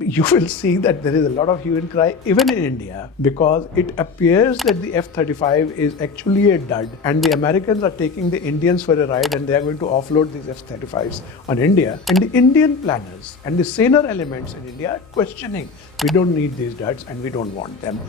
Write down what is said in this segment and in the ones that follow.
you will see that there is a lot of hue and cry even in India, because it appears that the F-35 is actually a dud and the Americans are taking the Indians for a ride and they are going to offload these F-35s on India, and the Indian planners and the saner elements in India are questioning, we don't need these duds and we don't want them.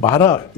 12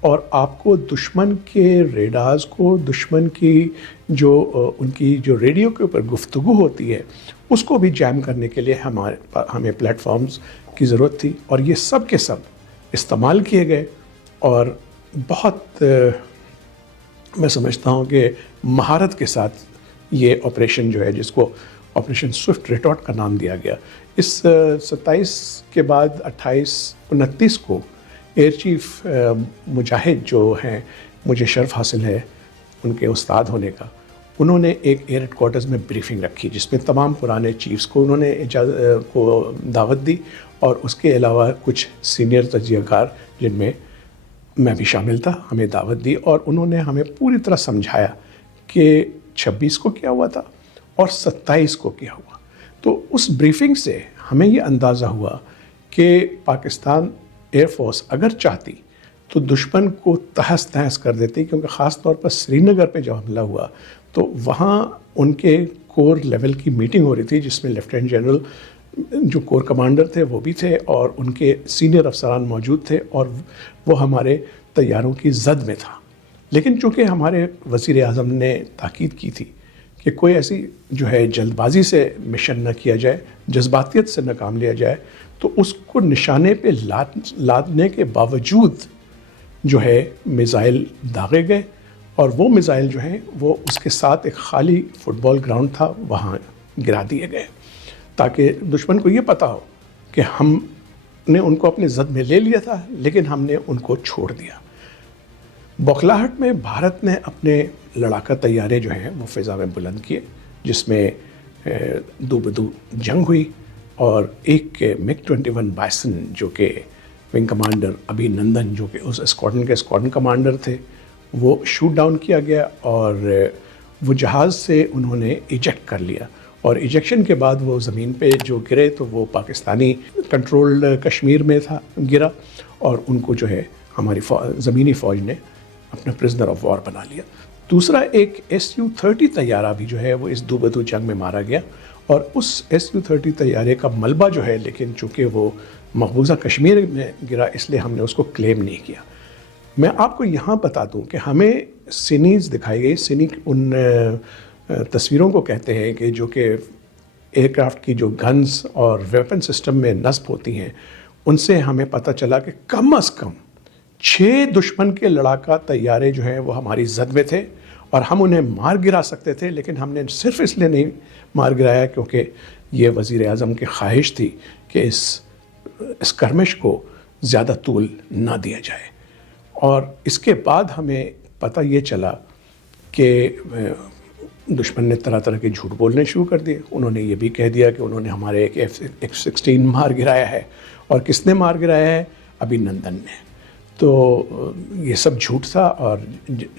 اور آپ کو دشمن کے radars کو، دشمن کی جو ان کی جو ریڈیو کے اوپر گفتگو ہوتی ہے اس کو بھی جیم کرنے کے لیے ہمیں پلیٹ فارمز کی ضرورت تھی، اور یہ سب کے سب استعمال کیے گئے، اور بہت میں سمجھتا ہوں کہ مہارت کے ساتھ یہ آپریشن جو ہے، جس کو آپریشن سوئفٹ ریٹارٹ کا نام دیا گیا، اس 27 کے بعد 28-29 کو ایئر چیف مجاہد جو ہیں، مجھے شرف حاصل ہے ان کے استاد ہونے کا، انہوں نے ایک ایئر ہیڈ کوارٹرز میں بریفنگ رکھی جس میں تمام پرانے چیفز کو انہوں نے کو دعوت دی، اور اس کے علاوہ کچھ سینئر تجزیہ کار جن میں میں بھی شامل تھا، ہمیں دعوت دی، اور انہوں نے ہمیں پوری طرح سمجھایا کہ 26 کو کیا ہوا تھا اور 27 کو کیا ہوا۔ تو اس بریفنگ سے ہمیں یہ اندازہ ہوا کہ پاکستان ایئر فورس اگر چاہتی تو دشمن کو تہس تہس کر دیتی، کیونکہ خاص طور پر سری نگر پہ جب حملہ ہوا تو وہاں ان کے کور لیول کی میٹنگ ہو رہی تھی، جس میں لیفٹیننٹ جنرل جو کور کمانڈر تھے وہ بھی تھے، اور ان کے سینئر افسران موجود تھے، اور وہ ہمارے طیاروں کی زد میں تھا۔ لیکن چونکہ ہمارے وزیر اعظم نے تاکید کی تھی کہ کوئی ایسی جو ہے جلد بازی سے مشن نہ کیا جائے، جذباتیت سے نہ کام لیا جائے، تو اس کو نشانے پہ لادنے کے باوجود جو ہے میزائل داغے گئے، اور وہ میزائل جو ہیں وہ اس کے ساتھ ایک خالی فٹ بال گراؤنڈ تھا، وہاں گرا دیے گئے، تاکہ دشمن کو یہ پتہ ہو کہ ہم نے ان کو اپنے زد میں لے لیا تھا، لیکن ہم نے ان کو چھوڑ دیا۔ بوکھلاہٹ میں بھارت نے اپنے لڑاکا طیارے جو ہیں وہ فضا میں بلند کیے، جس میں دو بدو جنگ ہوئی، اور ایک مگ 21 بائسن جو کہ ونگ کمانڈر ابھی نندن جو کہ اس اسکواڈن کے اسکواڈن کمانڈر تھے، وہ شوٹ ڈاؤن کیا گیا، اور وہ جہاز سے انہوں نے ایجیکٹ کر لیا، اور ایجیکشن کے بعد وہ زمین پہ جو گرے تو وہ پاکستانی کنٹرولڈ کشمیر میں تھا گرا، اور ان کو جو ہے ہماری زمینی فوج نے اپنا پرزنر آف وار بنا لیا۔ دوسرا ایک SU-30 طیارہ بھی جو ہے وہ اس دو بدو جنگ میں مارا گیا، اور اس SU-30 طیارے کا ملبہ جو ہے، لیکن چونکہ وہ مقبوضہ کشمیر میں گرا اس لیے ہم نے اس کو کلیم نہیں کیا۔ میں آپ کو یہاں بتا دوں کہ ہمیں سینیز دکھائی گئی، سینی ان تصویروں کو کہتے ہیں کہ جو کہ ایئر کرافٹ کی جو گنز اور ویپن سسٹم میں نصب ہوتی ہیں، ان سے ہمیں پتہ چلا کہ کم از کم 6 دشمن کے لڑاکا طیارے جو ہیں وہ ہماری زد میں تھے، اور ہم انہیں مار گرا سکتے تھے، لیکن ہم نے صرف اس لیے نہیں مار گرایا کیونکہ یہ وزیر اعظم کی خواہش تھی کہ اس اسکرمش کو زیادہ طول نہ دیا جائے۔ اور اس کے بعد ہمیں پتہ یہ چلا کہ دشمن نے طرح طرح کے جھوٹ بولنے شروع کر دیے۔ انہوں نے یہ بھی کہہ دیا کہ انہوں نے ہمارے ایک F-16 مار گرایا ہے، اور کس نے مار گرایا ہے؟ ابھی نندن نے۔ تو یہ سب جھوٹ تھا، اور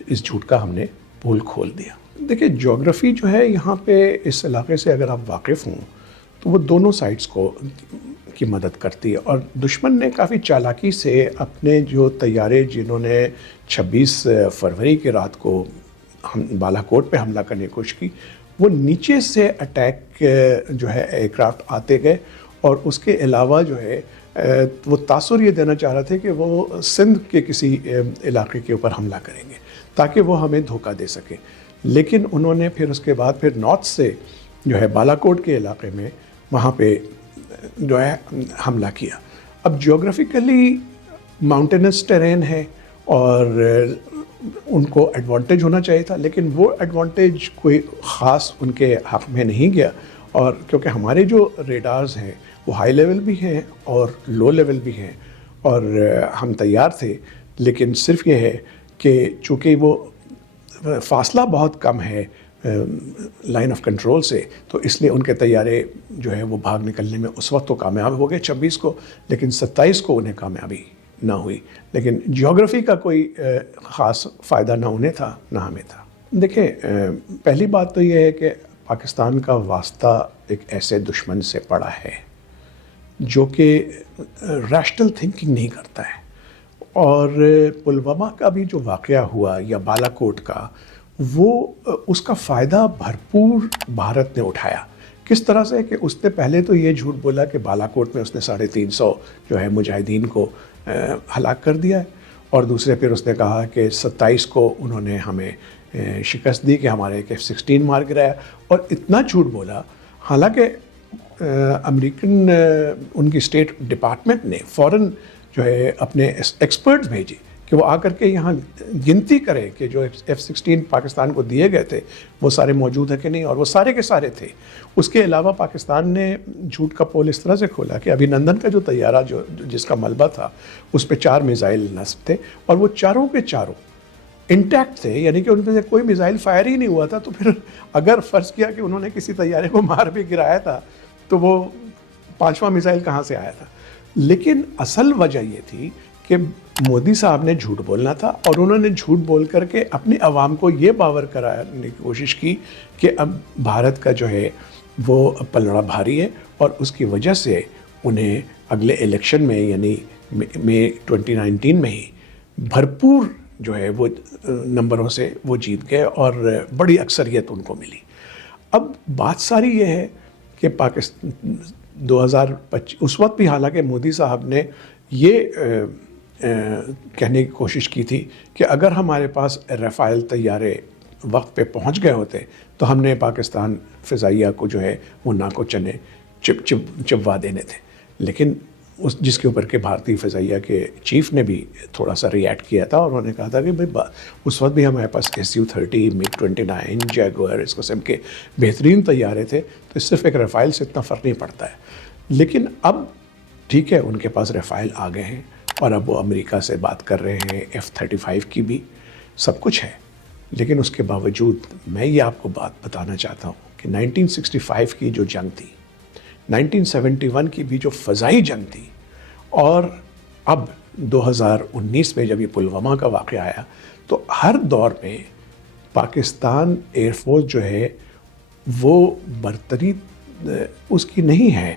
اس جھوٹ کا ہم نے پول کھول دیا۔ دیکھیں، جغرافی جو ہے یہاں پہ اس علاقے سے اگر آپ واقف ہوں تو وہ دونوں سائڈز کو کی مدد کرتی ہے، اور دشمن نے کافی چالاکی سے اپنے جو طیارے جنہوں نے 26 فروری کی رات کو بالا کوٹ پہ حملہ کرنے کی کوشش کی، وہ نیچے سے اٹیک جو ہے ایئر کرافٹ آتے گئے، اور اس کے علاوہ جو ہے وہ تاثر یہ دینا چاہ رہے تھے کہ وہ سندھ کے کسی علاقے کے اوپر حملہ کریں گے تاکہ وہ ہمیں دھوکہ دے سکیں، لیکن انہوں نے پھر اس کے بعد پھر نارتھ سے جو ہے بالا کوٹ کے علاقے میں وہاں پہ جو ہے حملہ کیا۔ اب جیوگرافیکلی ماؤنٹینس ٹیرین ہے، اور ان کو ایڈوانٹیج ہونا چاہیے تھا، لیکن وہ ایڈوانٹیج کوئی خاص ان کے حق میں نہیں گیا، اور کیونکہ ہمارے جو ریڈارز ہیں وہ ہائی لیول بھی ہیں اور لو لیول بھی ہیں، اور ہم تیار تھے، لیکن صرف یہ ہے کہ چونکہ وہ فاصلہ بہت کم ہے لائن آف کنٹرول سے، تو اس لیے ان کے طیارے جو ہے وہ بھاگ نکلنے میں اس وقت تو کامیاب ہو گئے 26 کو، لیکن 27 کو انہیں کامیابی نہ ہوئی۔ لیکن جیوگرافی کا کوئی خاص فائدہ نہ انہیں تھا نہ ہمیں تھا۔ دیکھیں، پہلی بات تو یہ ہے کہ پاکستان کا واسطہ ایک ایسے دشمن سے پڑا ہے جو کہ ریشنل تھنکنگ نہیں کرتا ہے، اور پلوامہ کا بھی جو واقعہ ہوا یا بالا کوٹ کا، وہ اس کا فائدہ بھرپور بھارت نے اٹھایا۔ کس طرح سے کہ اس نے پہلے تو یہ جھوٹ بولا کہ بالا کوٹ میں اس نے 350 جو ہے مجاہدین کو ہلاک کر دیا ہے، اور دوسرے پھر اس نے کہا کہ 27 کو انہوں نے ہمیں شکست دی کہ ہمارے ایک F-16 مار گرایا، اور اتنا جھوٹ بولا. حالانکہ امریکن ان کی اسٹیٹ ڈپارٹمنٹ نے فوراً جو ہے اپنے ایکسپرٹس بھیجے کہ وہ آ کر کے یہاں گنتی کرے کہ جو F-16 پاکستان کو دیے گئے تھے وہ سارے موجود ہیں کہ نہیں، اور وہ سارے کے سارے تھے. اس کے علاوہ پاکستان نے جھوٹ کا پول اس طرح سے کھولا کہ ابھی نندن کا جو طیارہ جس کا ملبہ تھا اس پہ 4 میزائل نصب تھے، اور وہ چاروں کے چاروں انٹیکٹ تھے، یعنی کہ ان میں سے کوئی میزائل فائر ہی نہیں ہوا تھا. تو پھر اگر فرض کیا کہ انہوں نے کسی طیارے کو مار بھی گرایا تھا تو وہ 5واں میزائل کہاں سے آیا تھا؟ لیکن اصل وجہ یہ تھی کہ مودی صاحب نے جھوٹ بولنا تھا، اور انہوں نے جھوٹ بول کر کے اپنی عوام کو یہ باور کرانے کی کوشش کی کہ اب بھارت کا جو ہے وہ پلڑا بھاری ہے، اور اس کی وجہ سے انہیں اگلے الیکشن میں یعنی مئی 2019 میں ہی بھرپور جو ہے وہ نمبروں سے وہ جیت گئے اور بڑی اکثریت ان کو ملی. اب بات ساری یہ ہے کہ پاکستان 2025 اس وقت بھی حالانکہ مودی صاحب نے یہ کہنے کی کوشش کی تھی کہ اگر ہمارے پاس رافیل طیارے وقت پہ پہنچ گئے ہوتے تو ہم نے پاکستان فضائیہ کو جو ہے وہ ناکو چنے چبوا دینے تھے. لیکن جس کے اوپر کہ بھارتی فضائیہ کے چیف نے بھی تھوڑا سا ریئیکٹ کیا تھا، اور انہوں نے کہا تھا کہ بھائی اس وقت بھی ہمارے پاس Su-30 MiG-29 جیگوئر اس قسم کے بہترین طیارے تھے، تو صرف ایک رافیل سے اتنا فرق نہیں پڑتا ہے. لیکن اب ٹھیک ہے ان کے پاس رافیل آ گئے ہیں، اور اب وہ امریکہ سے بات کر رہے ہیں F-35 کی بھی سب کچھ ہے. لیکن اس کے باوجود میں یہ آپ کو بات بتانا چاہتا ہوں کہ 1965 کی جو جنگ تھی، 1971 کی بھی جو فضائی جنگ تھی، اور اب 2019 میں جب یہ پلوامہ کا واقعہ آیا، تو ہر دور میں پاکستان ایئر فورس جو ہے وہ برتری اس کی نہیں ہے،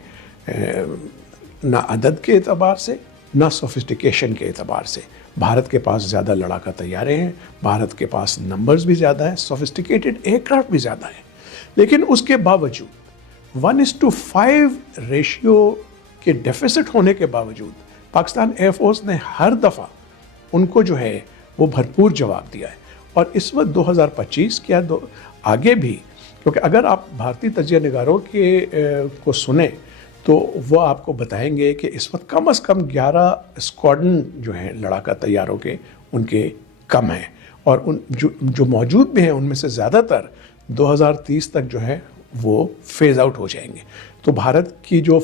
نہ عدد کے اعتبار سے نہ سوفسٹیکیشن کے اعتبار سے. بھارت کے پاس زیادہ لڑاکا طیارے ہیں، بھارت کے پاس نمبرز بھی زیادہ ہیں، سوفسٹیکیٹڈ ایئر کرافٹ بھی زیادہ ہیں. لیکن اس کے باوجود 1:5 ریشیو کے ڈیفیسٹ ہونے کے باوجود پاکستان ایئر فورس نے ہر دفعہ ان کو جو ہے وہ بھرپور جواب دیا ہے. اور اس وقت 2025 کیا آگے بھی، کیونکہ اگر آپ بھارتی تجزیہ نگاروں کو سنیں تو وہ آپ کو بتائیں گے کہ اس وقت کم از کم 11 اسکواڈن جو ہیں لڑاکا طیاروں کے ان کے کم ہیں، اور جو موجود بھی ہیں ان میں سے زیادہ تر 2030 تک جو ہے وہ فیز آؤٹ ہو جائیں گے. تو بھارت کی جو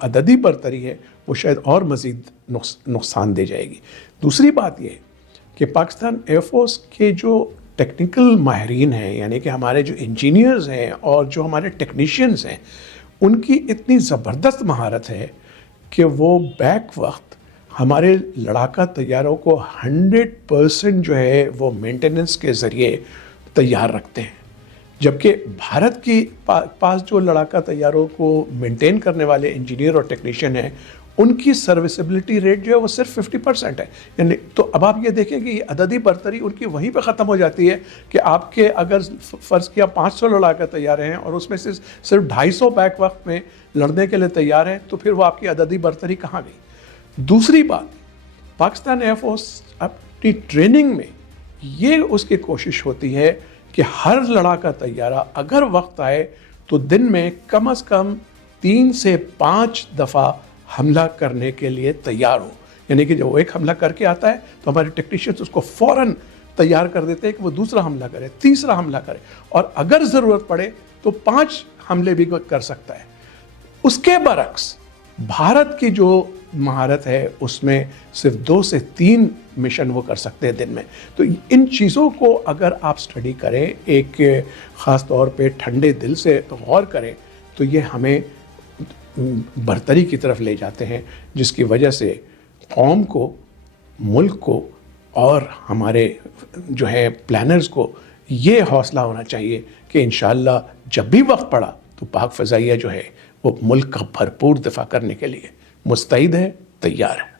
عددی برتری ہے وہ شاید اور مزید نقصان دے جائے گی. دوسری بات یہ کہ پاکستان ایئر فورس کے جو ٹیکنیکل ماہرین ہیں، یعنی کہ ہمارے جو انجینئرز ہیں اور جو ہمارے ٹیکنیشینز ہیں، ان کی اتنی زبردست مہارت ہے کہ وہ بیک وقت ہمارے لڑاکا طیاروں کو 100% جو ہے وہ مینٹیننس کے ذریعے تیار رکھتے ہیں. جبکہ بھارت کی پاس جو لڑاکا طیاروں کو مینٹین کرنے والے انجینئر اور ٹیکنیشین ہیں، ان کی سروسیبلٹی ریٹ جو ہے وہ صرف 50% ہے. یعنی تو اب آپ یہ دیکھیں کہ یہ عددی برتری ان کی وہیں پہ ختم ہو جاتی ہے کہ آپ کے اگر فرض کیا 500 لڑاکا طیارے ہیں اور اس میں سے صرف 250 بیک وقت میں لڑنے کے لیے تیار ہیں، تو پھر وہ آپ کی عددی برتری کہاں گئی؟ دوسری بات، پاکستان ایئر فورس اپنی ٹریننگ میں یہ اس کی کوشش ہوتی ہے کہ ہر لڑاکا طیارہ اگر وقت آئے تو دن میں کم از کم 3 سے 5 دفعہ حملہ کرنے کے لیے تیار ہو. یعنی کہ جب وہ ایک حملہ کر کے آتا ہے تو ہمارے ٹیکنیشینز اس کو فوراً تیار کر دیتے ہیں کہ وہ دوسرا حملہ کرے، تیسرا حملہ کرے، اور اگر ضرورت پڑے تو 5 حملے بھی کر سکتا ہے. اس کے برعکس بھارت کی جو مہارت ہے اس میں صرف 2 سے 3 مشن وہ کر سکتے ہیں دن میں. تو ان چیزوں کو اگر آپ سٹڈی کریں، ایک خاص طور پہ ٹھنڈے دل سے غور کریں، تو یہ ہمیں برتری کی طرف لے جاتے ہیں، جس کی وجہ سے قوم کو، ملک کو اور ہمارے جو ہے پلانرز کو یہ حوصلہ ہونا چاہیے کہ انشاءاللہ جب بھی وقت پڑا تو پاک فضائیہ جو ہے وہ ملک کا بھرپور دفاع کرنے کے لیے مستعد ہے، تیار ہے.